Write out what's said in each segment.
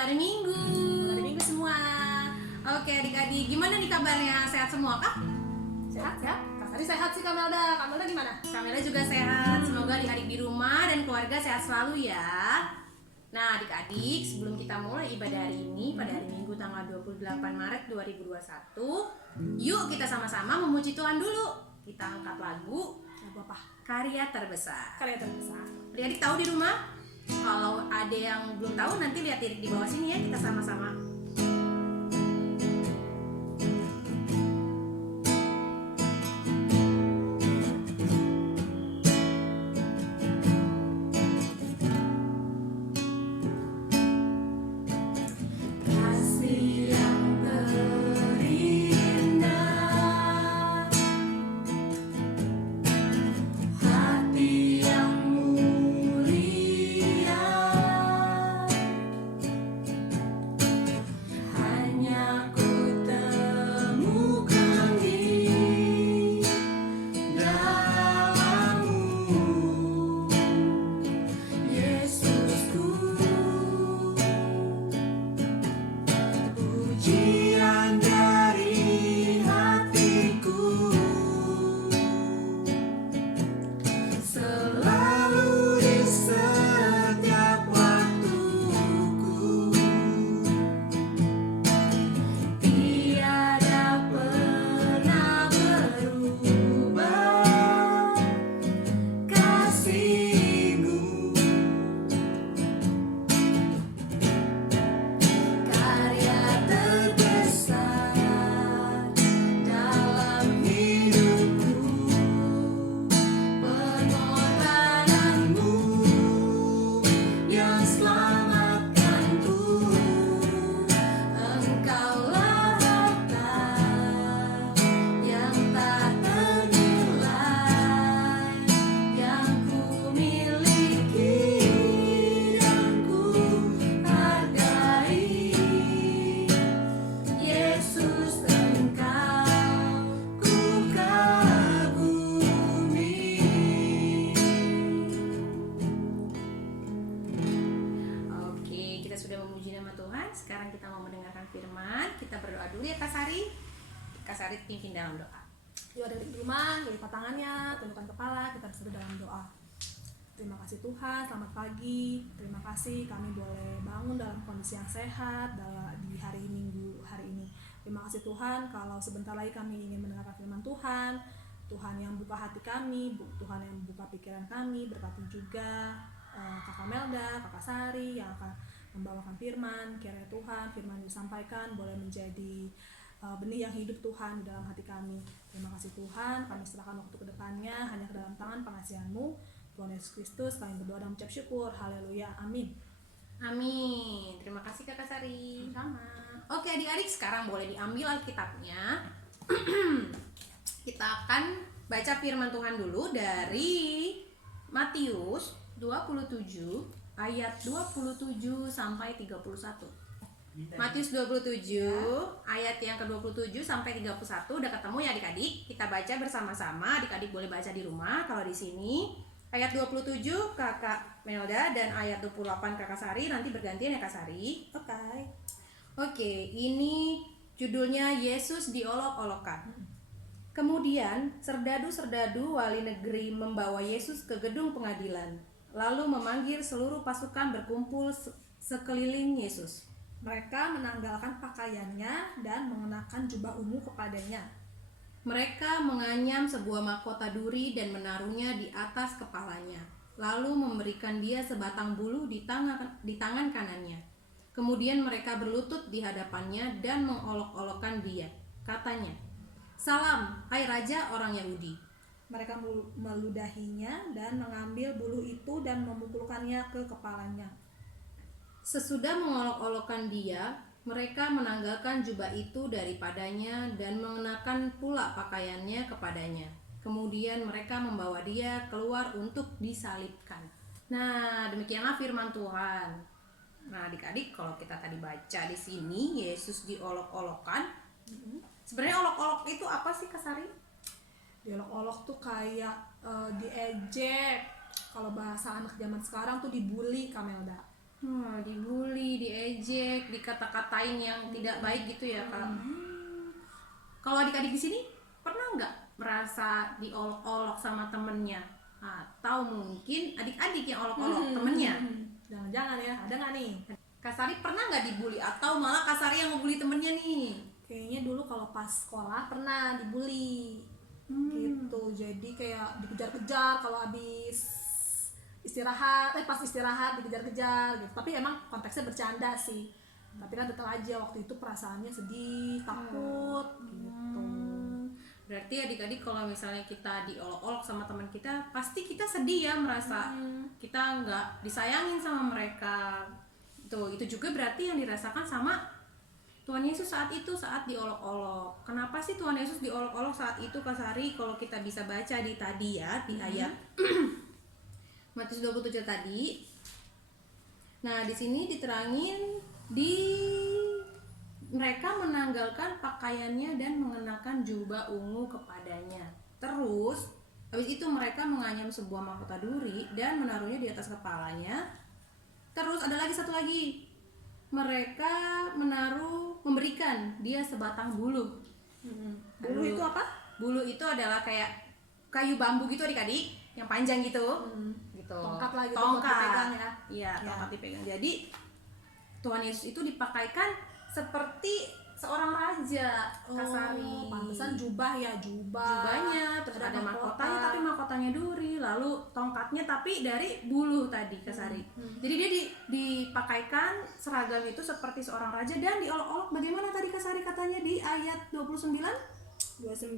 hari Minggu. Selamat hari Minggu semua. Oke adik-adik, gimana nih kabarnya? Sehat semua kah? Sehat ya? Kak Sari sehat sih Kamelda. Kamelda gimana? Kamera juga sehat. Semoga adik-adik di rumah dan keluarga sehat selalu ya. Nah adik-adik, sebelum kita mulai ibadah hari ini pada hari Minggu tanggal 28 Maret 2021, yuk kita sama-sama memuji Tuhan dulu. Kita angkat lagu Lagu apa? Karya Terbesar. Karya terbesar. Adik-adik tahu di rumah? Kalau ada yang belum tahu nanti lihat lirik di bawah sini ya, kita sama-sama. Sekarang kita mau mendengarkan firman. Kita berdoa dulu ya Kak Sari. Kak Sari pimpin dalam doa. Yuk ada di rumah, lipat tangannya, tundukkan kepala, kita berseru dalam doa. Terima kasih Tuhan, selamat pagi. Terima kasih kami boleh bangun dalam kondisi yang sehat di hari Minggu hari ini. Terima kasih Tuhan kalau sebentar lagi kami ingin mendengarkan firman Tuhan. Tuhan yang buka hati kami, Tuhan yang buka pikiran kami, berkati juga Kakak Melda, Kakak Sari yang akan membawakan firman. Kiranya Tuhan firman disampaikan boleh menjadi benih yang hidup Tuhan di dalam hati kami. Terima kasih Tuhan, kami serahkan waktu ke depannya hanya ke dalam tangan pengasihan-Mu Tuhan Yesus Kristus. Kami berdoa dan mengucap syukur. Haleluya, amin. Amin. Terima kasih Kakak Sari. Sama. Oke adik-adik, sekarang boleh diambil Alkitabnya. Kita akan baca firman Tuhan dulu dari Matius 27 ayat 27 sampai 31. Matius 27 ayat yang ke-27 sampai 31 udah ketemu ya adik-adik? Kita baca bersama-sama. Adik-adik boleh baca di rumah. Kalau di sini ayat 27 Kakak Melda dan ayat 28 Kakak Sari, nanti bergantian ya Kak Sari. Oke, ini judulnya Yesus diolok-olokkan. Kemudian serdadu-serdadu wali negeri membawa Yesus ke gedung pengadilan, lalu memanggil seluruh pasukan berkumpul sekeliling Yesus. Mereka menanggalkan pakaiannya dan mengenakan jubah ungu kepadanya. Mereka menganyam sebuah mahkota duri dan menaruhnya di atas kepalanya, lalu memberikan dia sebatang bulu di tangan kanannya. Kemudian mereka berlutut di hadapannya dan mengolok-olokkan dia. Katanya, "Salam, hai Raja orang Yahudi." Mereka meludahinya dan mengambil bulu itu dan memukulkannya ke kepalanya. Sesudah mengolok-olokkan dia, mereka menanggalkan jubah itu daripadanya dan mengenakan pula pakaiannya kepadanya. Kemudian mereka membawa dia keluar untuk disalibkan. Nah, demikianlah firman Tuhan. Nah, adik-adik, kalau kita tadi baca di sini Yesus diolok-olokkan. Sebenarnya olok-olok itu apa sih Kak Sari? Diolok-olok tuh kayak diejek. Kalau bahasa anak zaman sekarang tuh dibully, Kamelda. Dibully, diejek, dikata-katain yang tidak baik gitu ya Kak. Kalau adik-adik di sini pernah nggak merasa diolok-olok sama temennya? Atau mungkin adik-adik yang olok-olok temennya? Jangan-jangan ya, ada nggak nih? Kak Sari pernah nggak dibully? Atau malah Kak Sari yang ngebully temennya nih? Kayaknya dulu kalau pas sekolah pernah dibully gitu, jadi kayak dikejar-kejar kalau habis istirahat, pas istirahat dikejar-kejar gitu. Tapi emang konteksnya bercanda sih, tapi kan tetap aja waktu itu perasaannya sedih, takut gitu. Berarti adik-adik kalau misalnya kita diolok-olok sama teman kita, pasti kita sedih ya, merasa kita nggak disayangin sama mereka. Itu juga berarti yang dirasakan sama Tuhan Yesus saat itu, saat diolok-olok. Kenapa sih Tuhan Yesus diolok-olok saat itu Kak Sari? Kalau kita bisa baca di tadi ya, di ayat Matius 27 tadi. Nah, di sini diterangin mereka menanggalkan pakaiannya dan mengenakan jubah ungu kepadanya. Terus, habis itu mereka menganyam sebuah mahkota duri dan menaruhnya di atas kepalanya. Terus ada lagi satu lagi. Mereka memberikan dia sebatang bulu. Bulu itu apa? Bulu itu adalah kayak kayu bambu gitu adik-adik, yang panjang gitu. Gitu. Tongkat lah gitu, Tongkat. dipegang ya. Iya, tongkat dipegang. Jadi Tuhan Yesus itu dipakaikan seperti seorang raja, Kak Sari. Pantesan jubah ya, Jubahnya, terus ada mahkotanya, tapi mahkotanya duri, lalu tongkatnya tapi dari bulu tadi, Kak Sari. Jadi dia dipakaikan seragam itu seperti seorang raja dan diolok-olok. Bagaimana tadi Kak Sari katanya di ayat 29? 29.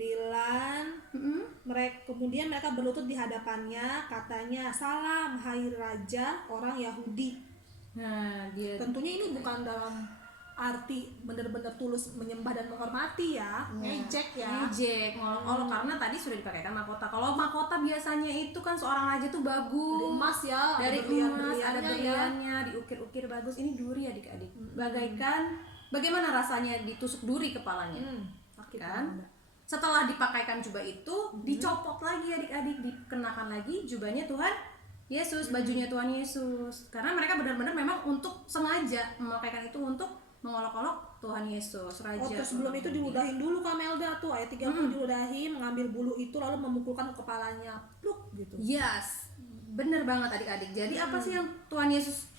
Kemudian mereka berlutut di hadapannya, katanya, "Salam, hai raja orang Yahudi." Nah, dia tentunya ini bukan dalam arti benar-benar tulus menyembah dan menghormati ya, ngejek ya, ngejek, ngolok-olok, karena tadi sudah dipakaikan mahkota. Kalau mahkota biasanya itu kan seorang raja tuh bagus, dari emas ya, dari emas, ada ya. berliannya, diukir-ukir bagus. Ini duri adik-adik. Bagaimana rasanya ditusuk duri kepalanya? Kan? Setelah dipakaikan jubah itu, dicopot lagi adik-adik, dikenakan lagi jubahnya Tuhan Yesus, bajunya Tuhan Yesus. Karena mereka benar-benar memang untuk sengaja memakaikan itu untuk mengolok-olok Tuhan Yesus, Raja. Terus sebelum itu diludahin dulu Kak Melda tuh, ayat 30 diludahin, mengambil bulu itu lalu memukulkan ke kepalanya, pluk gitu. Yes, bener banget adik-adik. Jadi apa sih yang Tuhan Yesus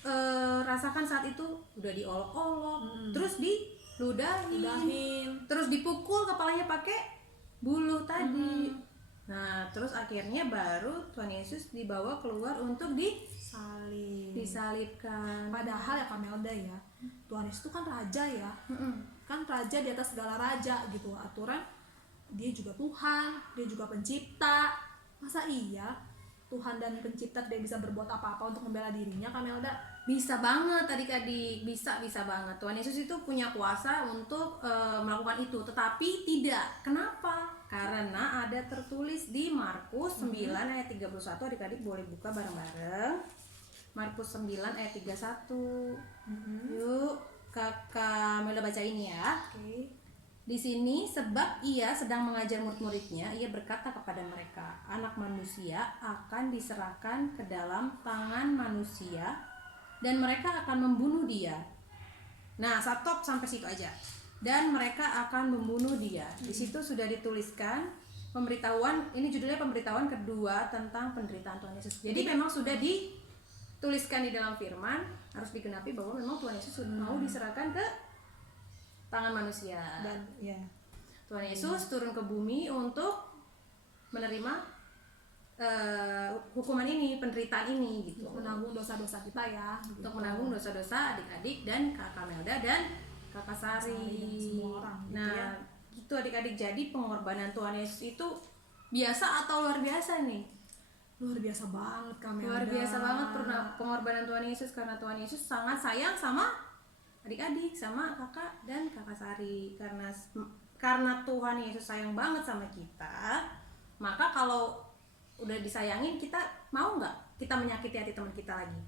rasakan saat itu? Udah diolok-olok, terus diludahin, terus dipukul kepalanya pakai bulu tadi. Nah, terus akhirnya baru Tuhan Yesus dibawa keluar untuk disalibkan. Padahal ya Kak Melda ya, Tuhan Yesus itu kan raja ya, kan raja di atas segala raja gitu. Aturan dia juga Tuhan, dia juga pencipta. Masa iya Tuhan dan pencipta tidak bisa berbuat apa-apa untuk membela dirinya, Kak Melda? Bisa banget adik-adik, bisa banget. Tuhan Yesus itu punya kuasa untuk melakukan itu, tetapi tidak. Kenapa? Karena ada tertulis di Markus 9 ayat 31, adik-adik boleh buka bareng-bareng. Markus 9 ayat 31. Yuk, Kakak Mela baca ini ya. Oke. Di sini, sebab ia sedang mengajar murid-muridnya, ia berkata kepada mereka, Anak manusia akan diserahkan ke dalam tangan manusia dan mereka akan membunuh dia. Nah, stop sampai situ aja. Dan mereka akan membunuh dia. Di situ sudah dituliskan pemberitahuan, ini judulnya pemberitahuan kedua tentang penderitaan Tuhan Yesus. Jadi memang sudah dituliskan di dalam firman, harus digenapi bahwa memang Tuhan Yesus mau diserahkan ke tangan manusia. Dan ya, Tuhan Yesus turun ke bumi untuk menerima hukuman ini, penderitaan ini gitu. menanggung dosa-dosa kita ya. Untuk menanggung dosa-dosa adik-adik dan Kakak Melda dan Kakak Sari. Semua orang gitu nah, ya. gitu adik-adik. Jadi pengorbanan Tuhan Yesus itu biasa atau luar biasa nih? Luar biasa banget Kak Melda. Luar biasa banget pengorbanan Tuhan Yesus, karena Tuhan Yesus sangat sayang sama adik-adik, sama kakak dan Kakak Sari. Karena Tuhan Yesus sayang banget sama kita, maka kalau udah disayangin, kita mau nggak kita menyakiti hati teman kita lagi?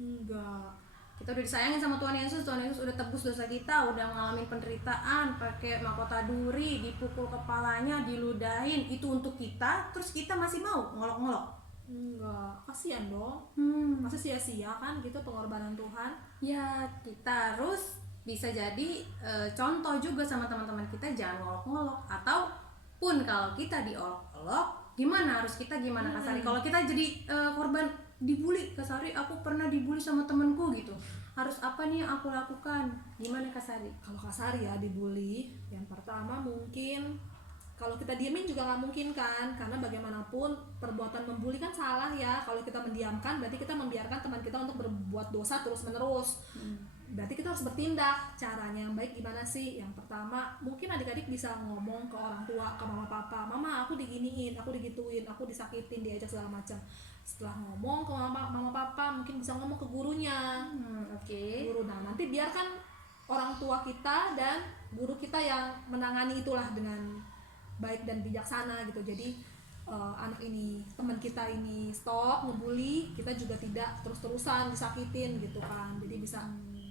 Enggak. Kita udah disayangin sama Tuhan Yesus udah tebus dosa kita, udah ngalamin penderitaan, pakai mahkota duri, dipukul kepalanya, diludahin, itu untuk kita, terus kita masih mau ngolok-ngolok? Enggak, kasihan dong. Masa sia-sia kan gitu pengorbanan Tuhan. Ya, kita harus bisa jadi contoh juga sama teman-teman kita, jangan ngolok-ngolok, ataupun kalau kita diolok-olok gimana harus kita gimana Kak Sari. Kalau kita jadi korban dibully, Kak Sari, aku pernah dibully sama temanku gitu, harus apa nih yang aku lakukan, gimana Kak Sari? Kalau kasar ya dibully, yang pertama mungkin kalau kita diemin juga nggak mungkin kan, karena bagaimanapun perbuatan membuli kan salah ya. Kalau kita mendiamkan berarti kita membiarkan teman kita untuk berbuat dosa terus menerus. Berarti kita harus bertindak. Caranya yang baik gimana sih? Yang pertama mungkin adik-adik bisa ngomong ke orang tua, ke mama papa, mama aku diginiin, aku digituin, aku disakitin, diajak segala macam. Setelah ngomong ke mama papa mungkin bisa ngomong ke gurunya. Oke. Guru, nah nanti biarkan orang tua kita dan guru kita yang menangani itulah dengan baik dan bijaksana gitu. Jadi anak ini, teman kita ini stop ngebully, kita juga tidak terus-terusan disakitin gitu kan. Jadi bisa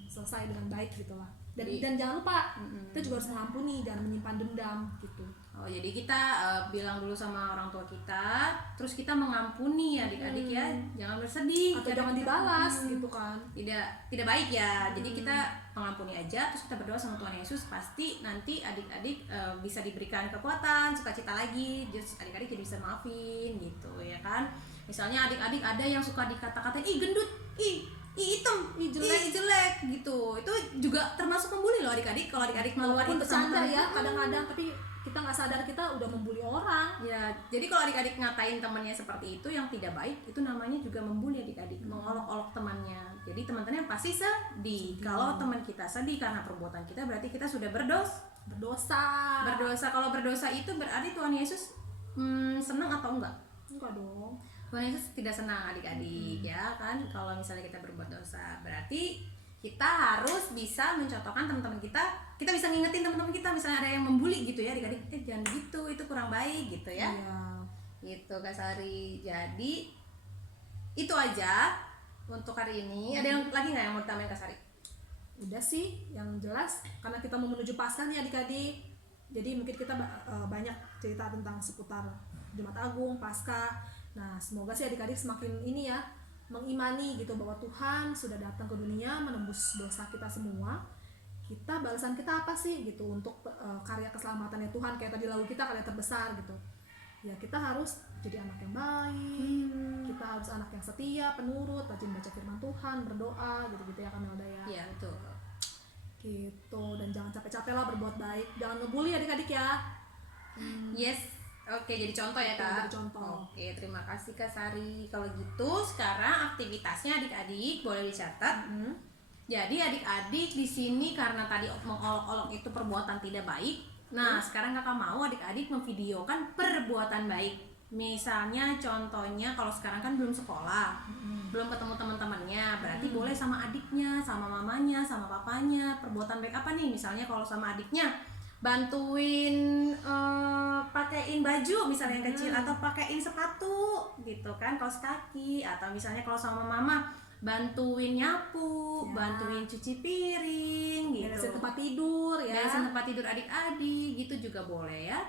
selesai dengan baik gitulah. Dan jangan lupa kita juga harus mengampuni dan menyimpan dendam gitu. Oh, jadi kita bilang dulu sama orang tua kita, terus kita mengampuni ya adik-adik ya, jangan bersedih Atau jangan dibalas gitu kan. Tidak baik ya. Jadi kita mengampuni aja, terus kita berdoa sama Tuhan Yesus, pasti nanti adik-adik bisa diberikan kekuatan, sukacita lagi, just adik-adik jadi bisa maafin gitu ya kan. Misalnya adik-adik ada yang suka dikata-katain, ih gendut, ih hitam, ih jelek gitu. Itu juga termasuk membuli loh adik-adik. Kalau adik-adik melakukan Walaupun itu bercanda sama ya kadang-kadang, tapi kita nggak sadar kita udah membuli orang. ya, jadi kalau adik-adik ngatain temannya seperti itu yang tidak baik, itu namanya juga membuli adik-adik, mengolok-olok temannya. Jadi teman-temannya pasti sedih. Kalau teman kita sedih karena perbuatan kita, berarti kita sudah berdosa. Kalau berdosa itu berarti Tuhan Yesus senang atau enggak? Enggak dong. Tuhan Yesus tidak senang adik-adik ya kan. Kalau misalnya kita berbuat dosa, berarti kita harus bisa mencontohkan teman-teman kita bisa ngingetin teman-teman kita, misalnya ada yang membuli gitu ya adik-adik, jangan gitu, itu kurang baik gitu ya. Iya. Gitu Kak Sari. Jadi itu aja untuk hari ini. Ada yang lagi nggak yang mau ditambahin Kak Sari? Udah sih yang jelas, karena kita mau menuju Paskah nih adik-adik, jadi mungkin kita banyak cerita tentang seputar Jumat Agung, Paskah. Nah semoga sih adik-adik semakin ini ya mengimani gitu bahwa Tuhan sudah datang ke dunia menembus dosa kita semua. Kita balasan kita apa sih gitu untuk karya keselamatannya Tuhan, kayak tadi lagu kita karya terbesar gitu ya. Kita harus jadi anak yang baik, kita harus anak yang setia, penurut, rajin baca firman Tuhan, berdoa gitu-gitu ya Kamelda ya. Iya betul Gitu, dan jangan capek-capek lah berbuat baik, jangan ngebully adik-adik ya. Yes. Oke, jadi contoh ya Kak. Jadi contoh. Oke, terima kasih Kak Sari. Kalau gitu sekarang aktivitasnya adik-adik boleh dicatat. Jadi adik-adik di sini karena tadi mengolok-olok itu perbuatan tidak baik. Nah, sekarang Kakak mau adik-adik memvideokan perbuatan baik. Misalnya contohnya kalau sekarang kan belum sekolah, belum ketemu teman-temannya, berarti boleh sama adiknya, sama mamanya, sama papanya. Perbuatan baik apa nih? Misalnya kalau sama adiknya bantuin pakein baju misalnya yang kecil, atau pakein sepatu gitu kan, kaos kaki. Atau misalnya kalau sama mama bantuin nyapu, bantuin cuci piring gitu, Beresin tempat tidur ya. beresin tempat tidur adik-adik gitu juga boleh ya.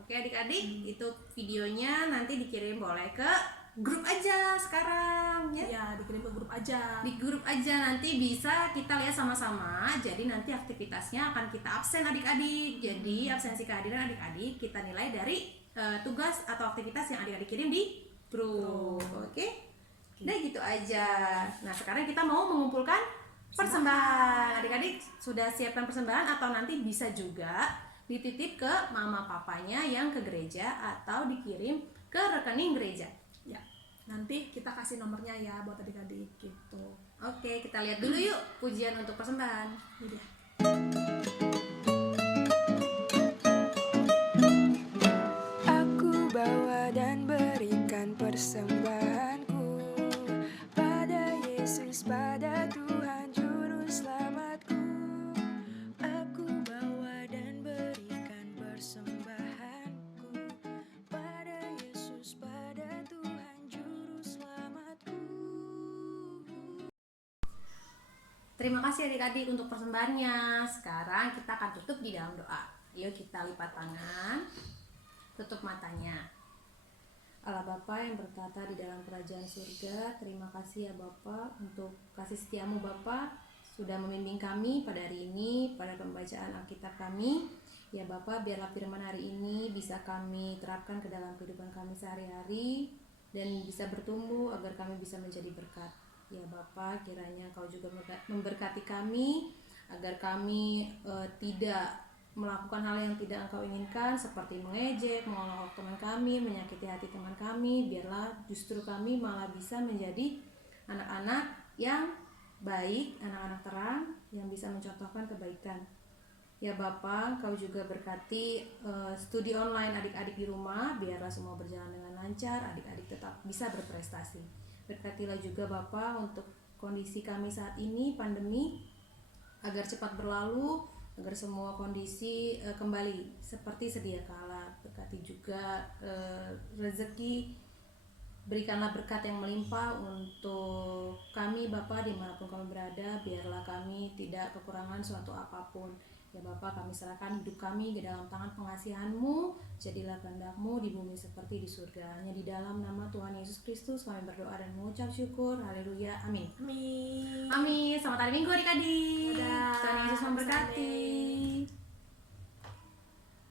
Oke adik-adik, itu videonya nanti dikirim boleh ke grup aja sekarang ya. Ya, dikirim ke grup aja. Di grup aja nanti bisa kita lihat sama-sama. Jadi nanti aktivitasnya akan kita absen adik-adik. Jadi absensi kehadiran adik-adik kita nilai dari tugas atau aktivitas yang adik-adik kirim di grup. Oke? Nah gitu aja. Nah sekarang kita mau mengumpulkan persembahan. Adik-adik sudah siapkan persembahan atau nanti bisa juga dititip ke mama papanya yang ke gereja atau dikirim ke rekening gereja. Ya, nanti kita kasih nomornya ya buat adik-adik gitu. Oke, kita lihat dulu yuk pujian untuk persembahan. Ini dia. Aku bawa dan berikan persembahanku pada Yesus, pada Tuhan Juru Selamatku. Aku bawa dan berikan persembahanku pada Yesus, pada Tuhan Juru Selamatku. Terima kasih adik-adik untuk persembahannya. Sekarang kita akan tutup di dalam doa. Yuk kita lipat tangan, tutup matanya. Allah Bapa yang bertata di dalam kerajaan surga, terima kasih ya Bapa untuk kasih setiamu Bapa sudah membimbing kami pada hari ini pada pembacaan Alkitab kami. Ya Bapa, biarlah firman hari ini bisa kami terapkan ke dalam kehidupan kami sehari-hari dan bisa bertumbuh agar kami bisa menjadi berkat. Ya Bapa, kiranya Engkau juga memberkati kami agar kami tidak melakukan hal yang tidak Engkau inginkan seperti mengejek, mengolok teman kami, menyakiti hati teman kami. Biarlah justru kami malah bisa menjadi anak-anak yang baik, anak-anak terang yang bisa mencontohkan kebaikan. Ya Bapa, Engkau juga berkati studi online adik-adik di rumah, biarlah semua berjalan dengan lancar, adik-adik tetap bisa berprestasi. Berkatilah juga Bapa untuk kondisi kami saat ini, pandemi, agar cepat berlalu, agar semua kondisi kembali seperti sedia kala. Berkati juga rezeki, berikanlah berkat yang melimpah untuk kami Bapa dimanapun kami berada, biarlah kami tidak kekurangan suatu apapun. Ya Bapa, kami serahkan hidup kami ke dalam tangan pengasihan-Mu, jadilah kehendak-Mu di bumi seperti di surga. Hanya di dalam nama Tuhan Yesus Kristus kami berdoa dan mengucap syukur. Haleluya, amin. Amin. Amin. Selamat hari Minggu adik-adik. Dadah. Tuhan Yesus memberkati.